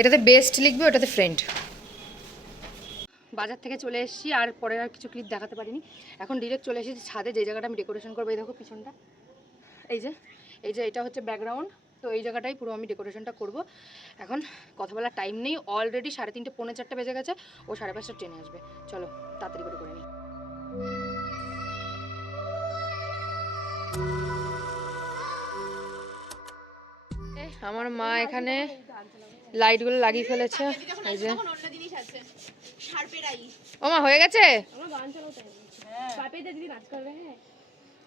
এটাতে বেস্ট লিখবে, ওটাতে ফ্রেন্ড। বাজার থেকে চলে এসেছি, আর পরে আর কিছু ক্লিপ দেখাতে পারিনি। এখন ডিরেক্ট চলে এসেছি ছাদে, যে জায়গাটা আমি ডেকোরেশন করবো। এই দেখো পিছনটা, এই যে এটা হচ্ছে ব্যাকগ্রাউন্ড। তো এই জায়গাটাই পুরো আমি ডেকোরেশনটা করব। এখন কথা বলার টাইম নেই, অলরেডি 3:30 পৌনে 4 বেজে গেছে। ও 5:30 ট্রেনে আসবে। চলো তাড়াতাড়ি করে নিই। আমার মা এখানে লাইটগুলো লাগিয়ে ফেলেছে। এই যে ও মা, হয়ে গেছে?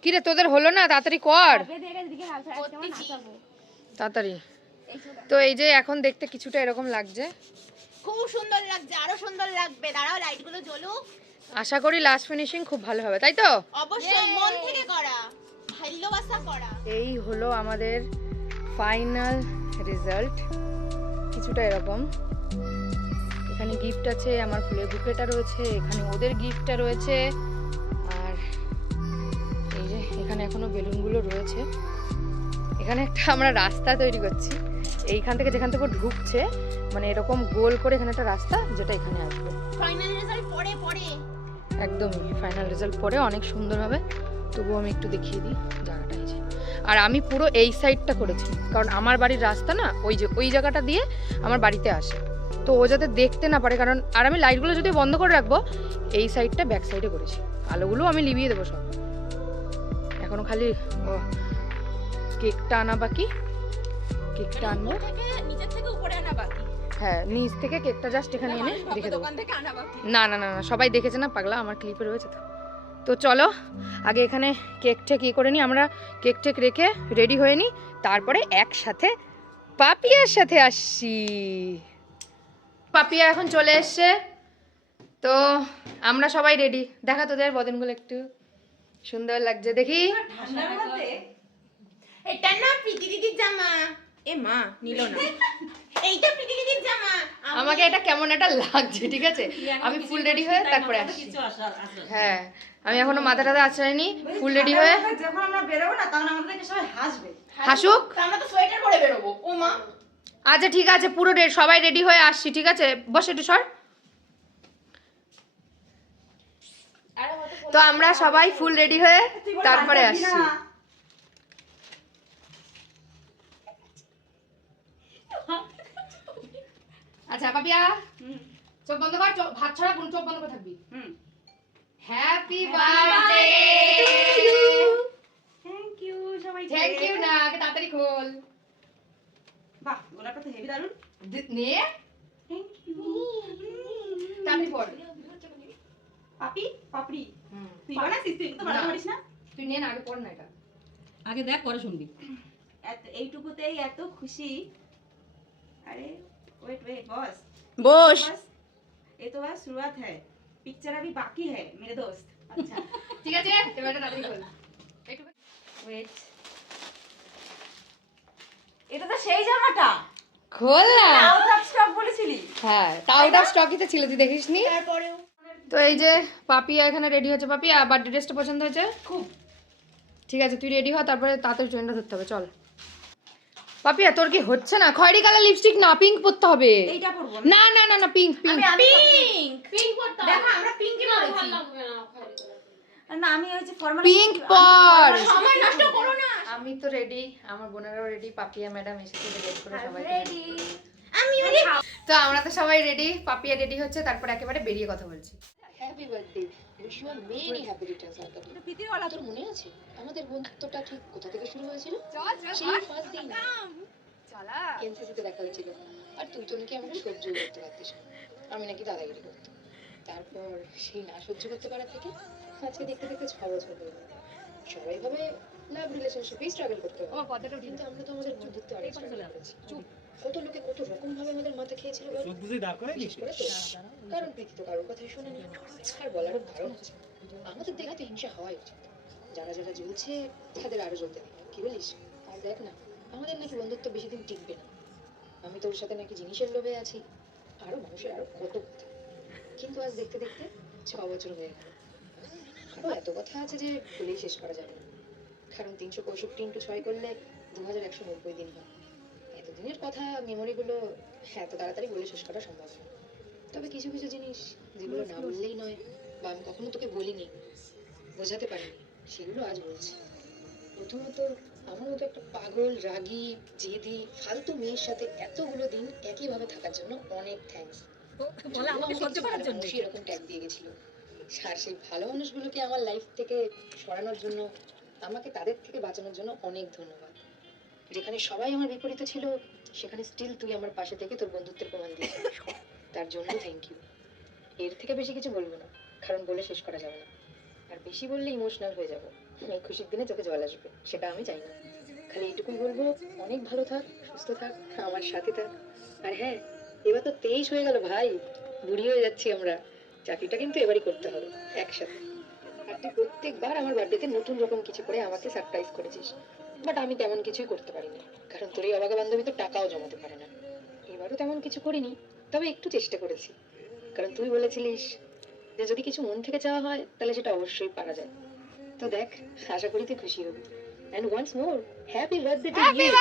কি রে, তোদের হলো না? তাড়াতাড়ি কর, তাড়াতাড়ি। তো এই যে এখন দেখতে কিছুটা এরকম লাগছে, খুব সুন্দর লাগছে, আরো সুন্দর লাগবে। দাঁড়াও লাইটগুলো জ্বলুক। আশা করি লাস্ট ফিনিশিং খুব ভালো হবে, তাই তো? অবশ্যই মন থেকে করা, ভালোবাসা করা। এই হলো আমাদের ফাইনাল রেজাল্ট, কিছুটা এরকম। এখানে গিফট আছে, আমার ফুলের বুকেটা রয়েছে, এখানে ওদের গিফটটা রয়েছে, আর এই যে এখানে এখনো বেলুনগুলো রয়েছে। এখানে একটা আমরা রাস্তা তৈরি করছি, এইখান থেকে যেখান থেকে ঢুকছে, মানে এরকম গোল করে এখানে একটা রাস্তা, যেটা এখানে আসবে। ফাইনাল রেজাল্ট পরে একদমই ফাইনাল রেজাল্ট পরে অনেক সুন্দর হবে। তবুও আমি একটু দেখিয়ে দিই জায়গাটা। এই যে, আর আমি পুরো এই সাইডটা করেছি, কারণ আমার বাড়ির রাস্তা না ওই জায়গাটা দিয়ে আমার বাড়িতে আসে, তো ও যাতে দেখতে না পারে। কারণ আর আমি লাইটগুলো যদি বন্ধ করে রাখবো, এই সাইডটা ব্যাক সাইডে করেছি, আলোগুলো আমি লিভিয়ে দেবো সব। এখনো খালি কেকটা আনা বাকি, কেকটা আনবো। নিচের থেকে উপরে আনা বাকি। হ্যাঁ, নিচ থেকে কেকটা জাস্ট এখানে এনে রেখে দেবো। না না না না, সবাই দেখেছে না পাগলা, আমার ক্লিপে রয়েছে তো। তো চলো আগে এখানে কেক টেক ইয়ে করে নিই, আমরা কেক টেক রেখে রেডি হয়ে নিই, তারপরে একসাথে পাপিয়ার সাথে আসছি। পাপিয়া এখন চলে এসছে, তো আমরা সবাই রেডি। দেখা তোদের বদনগুলো একটু সুন্দর লাগছে, দেখি। এটা না প্রীতি দিদির জামা। এ মা নিল না। এইটা প্রীতি দিদির জামা। আমাকে এটা কেমন একটা লাগছে, ঠিক আছে? আমি ফুল রেডি হয়ে তারপরে আসছি। হ্যাঁ, আমি এখনো মাথা টাথা আঁচড়াইনি, ফুল রেডি হয়ে। যখন আমরা বেরোবো না, তখন আমাদেরকে সবাই হাসবে। হাসুক, আমরা তো সোয়েটার পরে বেরোবো। ও মা, আচ্ছা ঠিক আছে, পুরো সবাই রেডি হয়ে আসছি, ঠিক আছে? বস একটু সর। তো আমরা সবাই ফুল রেডি হয়ে তারপরে আসছি। আচ্ছা পাপিয়া, চোখ বন্ধ কর, ভাত ছড়া, চোখ বন্ধ করে থাকবি। হ্যাপি বার্থডে থ্যাংক ইউ সবাই। থ্যাংক ইউ না, আগে তাড়াতাড়ি খোল। বাহ, গোলাপটা তো হেভি দারুন। নে থ্যাংক ইউ। তাড়াতাড়ি পড়। পাপি পাপড়ি হুম, তুই বানাসিস? তুই তো বানাতে পারিস না। তুই নে না, আগে পড় না এটা। আগে দেখ পরে শুনবি। এইটুকুতেই এত খুশি। अरे वेट वेट बॉस বস। ये तो बस शुरुआत है, पिक्चर अभी बाकी है मेरे दोस्त। अच्छा ঠিক আছে, এবার এটা তাড়াতাড়ি খোল। একটু वेट, এটা তো সেই জামাটা খোল না। আউট অফ স্টক বলেছিলি। হ্যাঁ, তা আউট অফ স্টকই তো ছিল, তুই দেখিসনি? তারপরেও তো এই যে পাপিয়া এখানে রেডি হচ্ছে। পাপিয়া, বার্থডে ড্রেসটা পছন্দ হয়েছে? খুব। ঠিক আছে, তুই রেডি হ, তারপরে তাড়াতাড়ি ট্রেনটা ধরতে হবে, চল। পাপিয়া, তোর কি হচ্ছে না? খয়েরি কালার লিপস্টিক না, পিঙ্ক পরতে হবে। এইটা পরবো না না না না, পিঙ্ক পিঙ্ক। পিঙ্ক পিঙ্ক পরতে হবে। দেখো আমরা পিঙ্কই পরেছি। না, আমি ওই যে ফর্মাল পিঙ্ক পর। সময় নষ্ট করো না। আমি তো রেডি, আমার বোনেরাও রেডি, পাপিয়া ম্যাডাম এসেছে রেডি করে সবাই রেডি। আমি ওই তো আমরা তো সবাই রেডি, পাপিয়া রেডি হচ্ছে, তারপর একেবারে বেরিয়ে কথা বলছি। Happy birthday, wish you a many happy returns of the day. প্রীতির ওয়ালা তোর মনে আছে আমাদের বন্ধুত্বটা ঠিক কোথা থেকে শুরু হয়েছিল? চল সেই ফার্স্ট দিন চলা। এনসিসিতে দেখা হয়েছিল, আর তুই তো নাকি আমাকে সহ্য করতে পারতিস না, আমি নাকি দাদাগিরি করতাম। তারপর সেই না সহ্য করতে পারা থেকে আজকে দেখতে দেখতে 6 বছর হয়ে গেল। সবাই ভাবে লাভ রিলেশনশিপেই স্ট্রাগল করতে হবে, কিন্তু আমরা তো আমাদের বন্ধুত্বে অনেক স্ট্রাগল করেছি। কত লোকে কত রকম ভাবে আমাদের মাথা খেয়েছিল, বিশেষ করে তো, কারণ প্রীতি তো কারোর কথাই শোনেনি, আর বলারও কারণ আছে। আমাদের দেখাতে হিংসা হওয়াই উচিত, যারা যারা জ্বলছে তাদের আরো জ্বলতে দিই, কি বলিস? আর দেখ না, আমাদের নাকি বন্ধুত্ব বেশি দিন টিকবে না, আমি তোর সাথে নাকি জিনিসের লোভে আছি, আরো মানুষের আরো কত কথা। কিন্তু আজ দেখতে দেখতে 6 বছর হয়ে গেল, আরো এত কথা আছে যে বলেই শেষ করা যাবে না, কারণ 365 × 6 করলে 2190 দিন হয়। এতদিনের কথা মেমোরিগুলো এত তাড়াতাড়ি বলে শেষ করা সম্ভব না। তবে কিছু কিছু জিনিস যেগুলো না বললেই নয়, বা আমি কখনো তোকে বলিনি, বোঝাতে পারিনি, সেগুলো আজ বলছি। প্রথমত, আমার মতো একটা পাগল, রাগী, জেদি, ফালতু মেয়ের সাথে এতগুলো দিন একইভাবে থাকার জন্য অনেক থ্যাঙ্কস। বলে আমাকে সহ্য করার জন্য। এরকম ট্যাগ দিয়ে গেছিল, আর সেই ভালো মানুষগুলোকে আমার লাইফ থেকে সরানোর জন্য, আমাকে তাদের থেকে বাঁচানোর জন্য অনেক ধন্যবাদ। যেখানে সবাই আমার বিপরীতে ছিল, সেখানে স্টিল তুই আমার পাশে থেকে তোর বন্ধুত্বের প্রমাণ দিয়েছিস, তার জন্য থ্যাংক ইউ। এর থেকে বেশি কিছু বলবো না, কারণ বলে শেষ করা যাবে না। আর বেশি বললে ইমোশনাল হয়ে যাবো, এই খুশির দিনে চোখে জল আসবে, সেটা আমি চাই না। খালি এইটুকুই বলবো, অনেক ভালো থাক, সুস্থ থাক, আমার সাথে থাক। আর হ্যাঁ, এবার তো 23 হয়ে গেল ভাই, বুড়ি হয়ে যাচ্ছি আমরা। চাকরিটা কিন্তু এবারই করতে হবে একসাথে। আর তুই প্রত্যেকবার আমার বার্থডেতে নতুন রকম কিছু করে আমাকে সারপ্রাইজ করেছিস, বাট আমি তেমন কিছুই করতে পারিনি, কারণ তোর এই অবাগা বান্ধবী তো টাকাও জমাতে পারে না। এবারও তেমন কিছু করিনি, তবে একটু চেষ্টা করেছি, কারণ তুই বলেছিলিস যে যদি কিছু মন থেকে চাওয়া হয় তাহলে সেটা অবশ্যই পারা যায়। তো দেখ, আশা করি তুই খুশি হবি। And once more, happy birthday to you.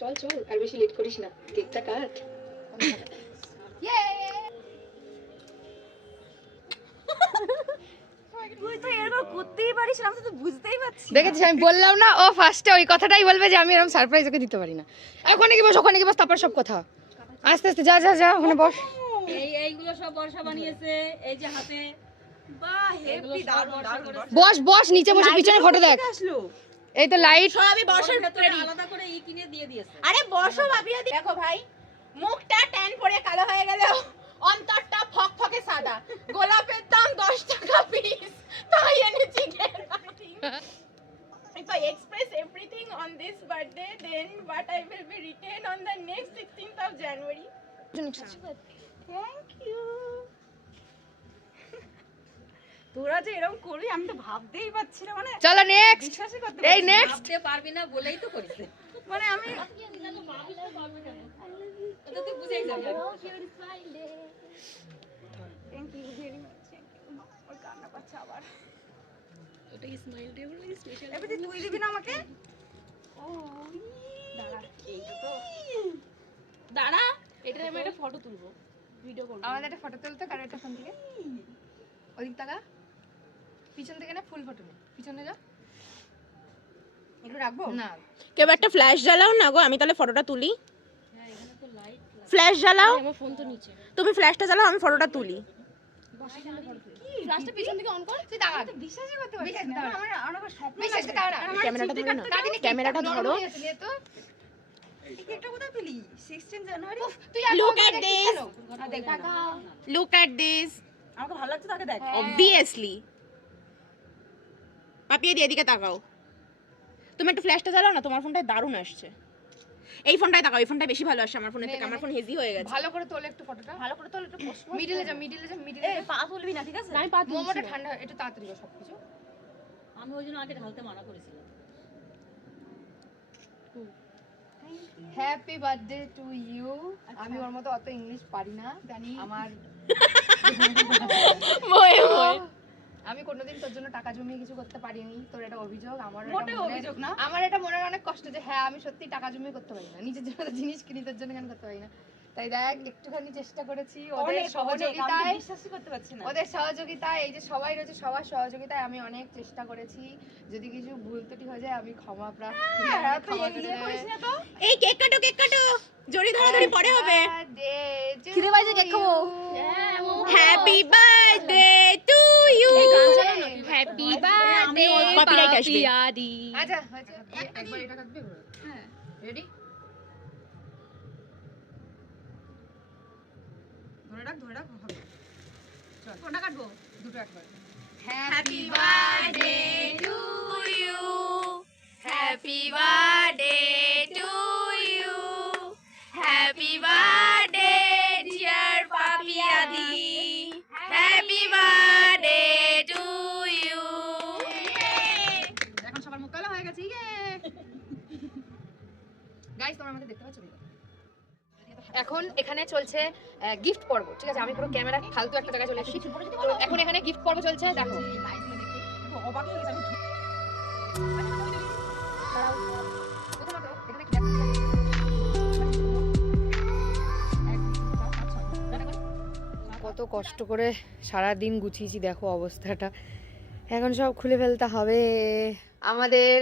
চল চল, আর বেশি লেট করিস না, কেকটা কাট। তুই তো এরকম করতেই পারিস না, আমি তো বুঝতেই পারছি না। দেখেছিস, আমি বললাম না, ও ফার্স্টে ওই কথাটাই বলবে যে আমি এরকম সারপ্রাইজ ওকে দিতে পারি না। ওখানে কি বস, ওখানে কি বস, তারপর সব কথা। আস্তে আস্তে, যা যা যা, ওখানে বস। এইগুলো সব বর্ষা বানিয়েছে, এই যে হাতে বাহ, হেভি, দারুণ দারুণ। বস বস, নিচে বসে পিছনে ফটো দেখ। আসলো এই তো লাইট। সবই বর্ষার ভেতরে ভেতরে। আলাদা করে কিনে দিয়ে দিয়েছে। আরে বর্ষা ভাবিয়া দেখো ভাই, মুখটা ট্যান পড়ে কালো হয়ে গেল, অন্তরটা ফকফকে সাদা, গোলাপের দাম 10 টাকা পিস, তাই এনেছি গেলাটি। If I express everything on this birthday, then what I will be written on the next 16th of January. Thank you. তোরা যে এরকম করবি আমি তো ভাবতেই পারছি না, মানে চলো নেক্সট। বিশ্বাসই করতে এই পারছি না। নেক্সট। ভাবতে পারবি না বলেই তো করেছে। মানে আমি তো তুই বুঝেই যাবি। Thank you very much, thank you. ওই কান্না পাচ্ছে আবার। ওটা স্মাইল ডে বলে স্পেশাল। এবার তুই দিবি না আমাকে? ও দাঁড়া, এইটা তো দাঁড়া, এটা আমি একটা ফটো তুলবো, ভিডিও করব। আমাদের একটা ফটো তুলতে, কারো একটা ফোন থেকে। ওদিক টাকা, পিছন থেকে না, ফুল ফটো নে, পিছনে যা। এগুলো রাখবো না, কেউ একটা ফ্ল্যাশ জ্বালাও না গো, আমি তাহলে ফটোটা তুলি। হ্যাঁ, এখানে তো লাইট। ফ্ল্যাশ জ্বালাও, আমার ফোন তো নিচে। তুমি ফ্ল্যাশটা জ্বালাও, আমি ফটোটা তুলি। ফ্ল্যাশটা পিছন থেকে অন কর। তুই দাঁড়া। তো বিশ্বাসই করতে পারছি না। আমার আমার স্বপ্ন বিশ্বাস লাগে। দাঁড়া। ক্যামেরাটা ধরো না, ক্যামেরাটা ধরো। এই কেকটা কোথায় পেলি? 16 জানুয়ারি। তুই Look at this. আর দেখ না। Look at this. আমাকে ভালো লাগছে, তাকে দেখ। Obviously. পাপিয়ে দিয়ে এদিকে তাকাও। তুমি একটু ফ্ল্যাশটা জ্বালাও না, তোমার ফোনটায় দারুণ আসছে। এই ফোনটায় তাকাও, এই ফোনটাই বেশি ভালো আসছে আমার ফোনের থেকে, আমার ফোন হেজি হয়ে গেছে। ভালো করে তোলে একটু ফটোটা। ভালো করে তো একটু পোস্ট মিডলে যা, মিডলে যা, মিডলে এই পা তুলবি না, ঠিক আছে? আমি পা তুলছি মোমোটা না। ঠান্ডা হয়, একটু তাড়াতাড়ি কর সবকিছু। আমি ওই জন্য আগে ঢালতে মানা করেছিলাম। Happy birthday to you. আমি ওর মতো অত ইংলিশ পারি না, জানি আমার। আমি কোনোদিন তোর জন্য টাকা জমিয়ে কিছু করতে পারিনি, তোর এটা অভিযোগ। আমার মোটেও অভিযোগ না। আমার এটা মনের অনেক কষ্ট যে হ্যাঁ, আমি সত্যি টাকা জমিয়ে করতে পারি না, নিজের জন্য জিনিস কিনি, তোর জন্য কেন করতে পারি না। তাই দেখ, একটুখানি চেষ্টা করেছি ওদের অনেক সহযোগিতায়। আমি বিশ্বাসই করতে পারছি না। ওদের সহযোগিতায়, এই যে সবাই রয়েছে, সবার সহযোগিতায় আমি অনেক চেষ্টা করেছি। যদি কিছু ভুল ত্রুটি হয়ে যায় আমি ক্ষমা প্রার্থী। হ্যাঁ, আমাকে তুই ক্ষমা করে ইয়ে দে। করিস না তো। এই কেক কাটো, কেক কাটো। জড়ি ধরাধরি পরে হবে। খিদে পাইছে, কেক খাবো। Happy birthday to you. Happy birthday. Copyright আসবে। আচ্ছা হয়েছে, একবার এটা কাটবে। হ্যাঁ, রেডি? ধরে রাখ হবে। কোনটা কাটবো? দুটো একবার। Happy birthday to you. Happy birthday to you. Happy birthday dear পাপিয়াদি। Happy birthday to you. এখন সবার মুখ কালো হয়ে গেছে। গাইস, তোমরা আমাদের দেখতে পাচ্ছ? এখন এখানে চলছে গিফট পর্ব, ঠিক আছে? আমি পুরো ক্যামেরা ফালতু একটা জায়গায় চলে এসেছি। তো এখন এখানে গিফট পর্ব চলছে, দেখো। অবাক হয়ে গেছে আমি। প্রথমত এখানে কি কষ্ট করে সারা দিন গুছিয়েছি, দেখো অবস্থাটা। এখন সব খুলে ফেলতে হবে। আমাদের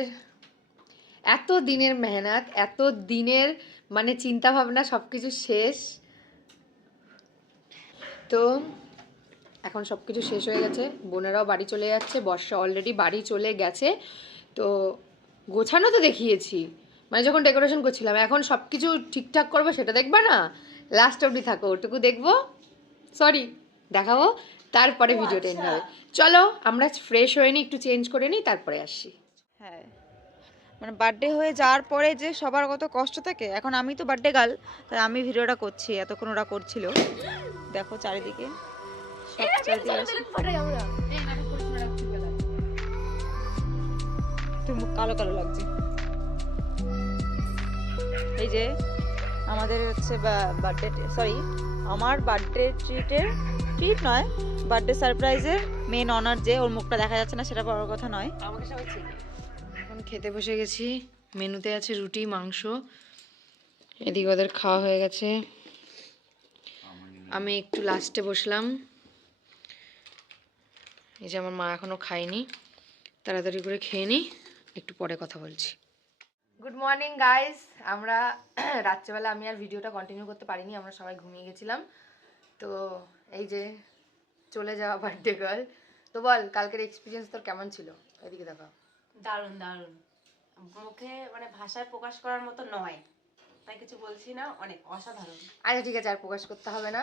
এত দিনের মেহনত, এত দিনের মানে চিন্তা ভাবনা সব কিছু শেষ। তো এখন সব কিছু শেষ হয়ে গেছে, বোনেরাও বাড়ি চলে যাচ্ছে, বর্ষা অলরেডি বাড়ি চলে গেছে। তো গোছানো তো দেখিয়েছি, মানে যখন ডেকোরেশন করছিলাম, এখন সব কিছু ঠিকঠাক করবো সেটা দেখবা না, লাস্ট অবধি থাকো, ওটুকু দেখবো, সরি দেখাবো, তারপরে ভিডিওটা এন্ড হবে। চলো আমরা ফ্রেশ হয়ে নিই, একটু চেঞ্জ করে নিই, তারপরে আসি। হ্যাঁ, মানে বার্থডে হয়ে যাওয়ার পরে যে সবার কত কষ্ট থাকে, এখন আমি তো বার্থডে গার্ল, তাই আমি ভিডিওটা করছি, এতক্ষণ ওরা করছিল। দেখো চারিদিকে সব চারিদিকে আছে। তোর মুখ কালো কালো লাগছে। এই যে আমাদের হচ্ছে বার্থডে, সরি আমার বার্থডে ট্রিট নয়, বার্থডে সারপ্রাইজের মেন অনার, যে ওর মুখটা দেখা যাচ্ছে না সেটা বড় কথা নয়। আমাকে সবাই চিনে। এখন খেতে বসে গেছি, মেনুতে আছে রুটি মাংস, এদিকে ওদের খাওয়া হয়ে গেছে, আমি একটু লাস্টে বসলাম। এই যে আমার মা এখনো খায়নি, তাড়াতাড়ি করে খেয়ে নিই, একটু পরে কথা বলছি। গুড মর্নিং গাইস, আমরা রাত্রেবেলা আমি আর ভিডিওটা কন্টিনিউ করতে পারিনি, আমরা সবাই ঘুমিয়ে গেছিলাম। তো এই যে চলে যাওয়া বার্থডে গার্ল। তো বল কালকের এক্সপিরিয়েন্স তোর কেমন ছিল, এদিকে দেখা। দারুণ দারুণ, মুখে মানে ভাষায় প্রকাশ করার মতো নয়, তাই কিছু বলছি না, অনেক অসাধারণ। আচ্ছা ঠিক আছে, আর প্রকাশ করতে হবে না।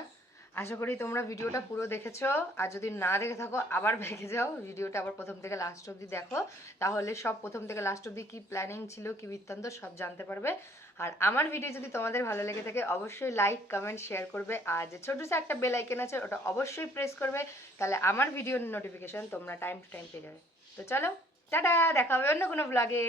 আশা করি তোমরা ভিডিওটা পুরো দেখেছো, আর যদি না দেখে থাকো আবার দেখে যাও, ভিডিওটা আবার প্রথম থেকে লাস্ট অবধি দেখো, তাহলে সব প্রথম থেকে লাস্ট অবধি কি প্ল্যানিং ছিল, কি বৃত্তান্ত সব জানতে পারবে। আর আমার ভিডিও যদি তোমাদের ভালো লেগে থাকে অবশ্যই লাইক কমেন্ট শেয়ার করবে, আর যে ছোটো সে একটা বেল আইকন আছে ওটা অবশ্যই প্রেস করবে, তাহলে আমার ভিডিওর নোটিফিকেশন তোমরা টাইম টু টাইম পেয়ে যাবে। তো চলো টাটা, দেখা হবে অন্য কোনো ব্লগে।